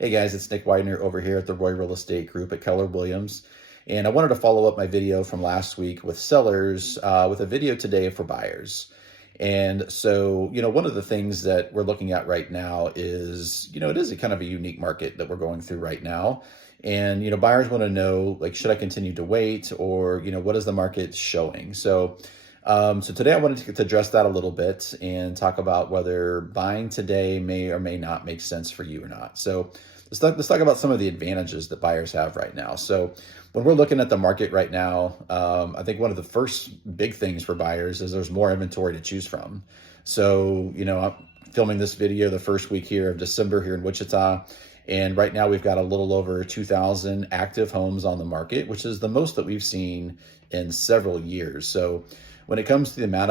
Hey guys, it's Nick Widener over here at the Roy Real Estate Group at Keller Williams. And I wanted to follow up my video from last week with sellers with a video today for buyers. And so, one of the things that we're looking at right now is, it is a kind of a unique market that we're going through right now. And, buyers want to know, like, should I continue to wait or, what is the market showing? So today I wanted to address that a little bit and talk about whether buying today may or may not make sense for you or not. So let's talk about some of the advantages that buyers have right now. So when we're looking at the market right now, I think one of the first big things for buyers is there's more inventory to choose from. So, I'm filming this video the first week here of December here in Wichita. And right now we've got a little over 2,000 active homes on the market, which is the most that we've seen in several years. So when it comes to the amount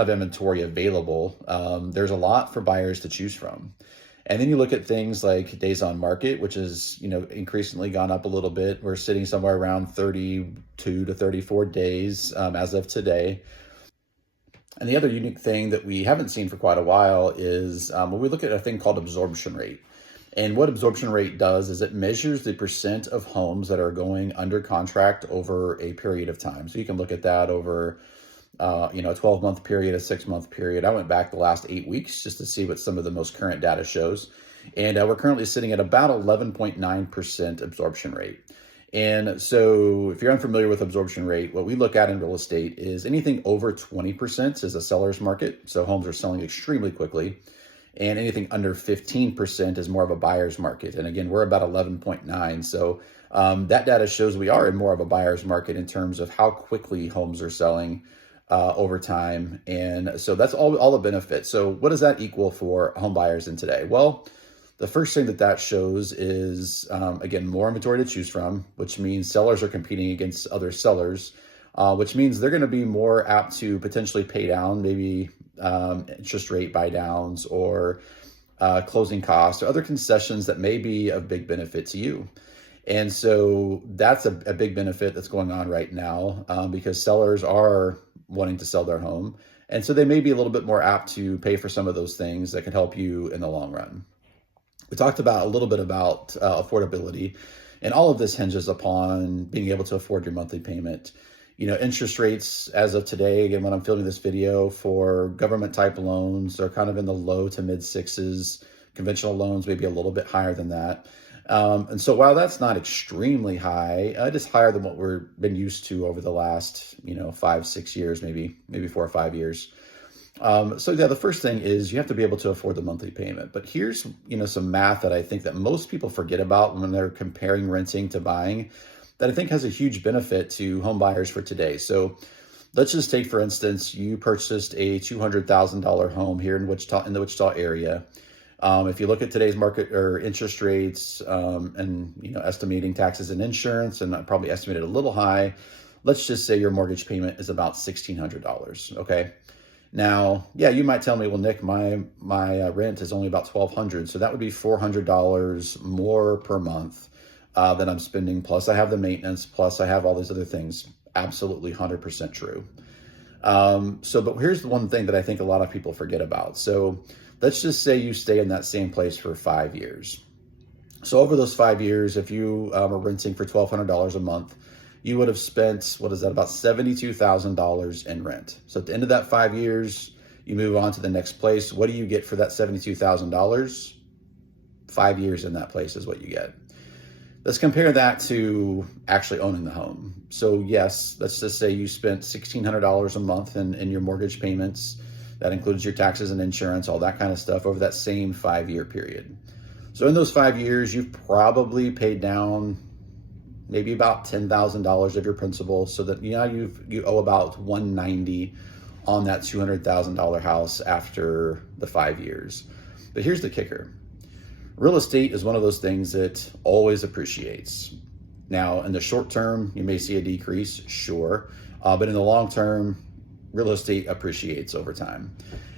of inventory available, there's a lot for buyers to choose from. And then you look at things like days on market, which is, increasingly gone up a little bit. We're sitting somewhere around 32 to 34 days as of today. And the other unique thing that we haven't seen for quite a while is when we look at a thing called absorption rate. And what absorption rate does is it measures the percent of homes that are going under contract over a period of time. So you can look at that over a 12-month period, a 6-month period. I went back the last 8 weeks just to see what some of the most current data shows. And we're currently sitting at about 11.9% absorption rate. And so if you're unfamiliar with absorption rate, what we look at in real estate is anything over 20% is a seller's market. So homes are selling extremely quickly. And anything under 15% is more of a buyer's market. And again, we're about 11.9. So that data shows we are in more of a buyer's market in terms of how quickly homes are selling over time. And so that's all the benefits. So what does that equal for home buyers in today? Well, the first thing that shows is, again, more inventory to choose from, which means sellers are competing against other sellers, which means they're going to be more apt to potentially pay down maybe interest rate buy downs or closing costs or other concessions that may be of big benefit to you. And so that's a big benefit that's going on right now because sellers are wanting to sell their home. And so they may be a little bit more apt to pay for some of those things that can help you in the long run. We talked about a little bit about affordability, and all of this hinges upon being able to afford your monthly payment. Interest rates as of today, again, when I'm filming this video for government type loans, they're kind of in the low to mid sixes. Conventional loans maybe a little bit higher than that. And so while that's not extremely high, it is higher than what we've been used to over the last, 5-6 years, maybe 4 or 5 years. The first thing is you have to be able to afford the monthly payment. But here's, some math that I think that most people forget about when they're comparing renting to buying that I think has a huge benefit to home buyers for today. So let's just take, for instance, you purchased a $200,000 home here in the Wichita area. If you look at today's market or interest rates and estimating taxes and insurance, and I probably estimated a little high, let's just say your mortgage payment is about $1,600. Okay. Now, yeah, you might tell me, well, Nick, my rent is only about $1,200, so that would be $400 more per month that I'm spending. Plus, I have the maintenance. Plus, I have all these other things. Absolutely, 100% true. But here's the one thing that I think a lot of people forget about. So let's just say you stay in that same place for 5 years. So over those 5 years, if you are renting for $1,200 a month, you would have spent, about $72,000 in rent. So at the end of that 5 years, you move on to the next place. What do you get for that $72,000? 5 years in that place is what you get. Let's compare that to actually owning the home. So yes, let's just say you spent $1,600 a month in your mortgage payments. That includes your taxes and insurance, all that kind of stuff over that same 5-year period. So in those 5 years, you've probably paid down maybe about $10,000 of your principal, so that you owe about $190 on that $200,000 house after the 5 years. But here's the kicker. Real estate is one of those things that always appreciates. Now, in the short term, you may see a decrease, sure, but in the long term, real estate appreciates over time.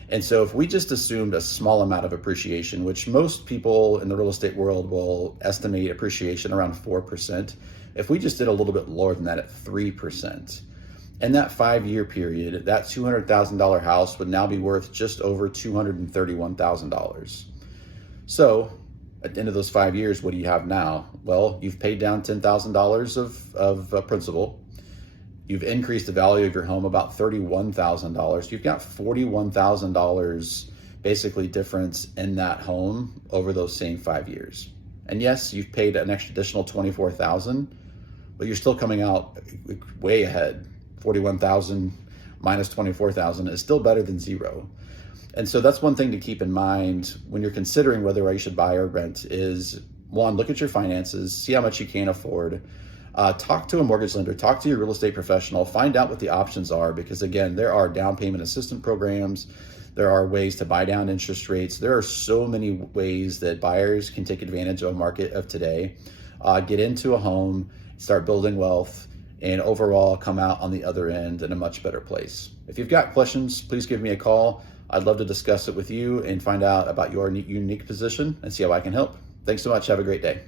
And so if we just assumed a small amount of appreciation, which most people in the real estate world will estimate appreciation around 4%, if we just did a little bit lower than that at 3%, in that 5-year period, that $200,000 house would now be worth just over $231,000. So At the end of those 5 years, what do you have now? Well, you've paid down $10,000 of principal. You've increased the value of your home about $31,000. You've got $41,000 basically difference in that home over those same 5 years. And yes, you've paid an additional $24,000, but you're still coming out way ahead. 41,000 minus 24,000 is still better than zero. And so that's one thing to keep in mind when you're considering whether you should buy or rent is, one, look at your finances, see how much you can afford. Talk to a mortgage lender, talk to your real estate professional, find out what the options are, because again, there are down payment assistance programs. There are ways to buy down interest rates. There are so many ways that buyers can take advantage of a market of today, get into a home, start building wealth, and overall come out on the other end in a much better place. If you've got questions, please give me a call. I'd love to discuss it with you and find out about your unique position and see how I can help. Thanks so much. Have a great day.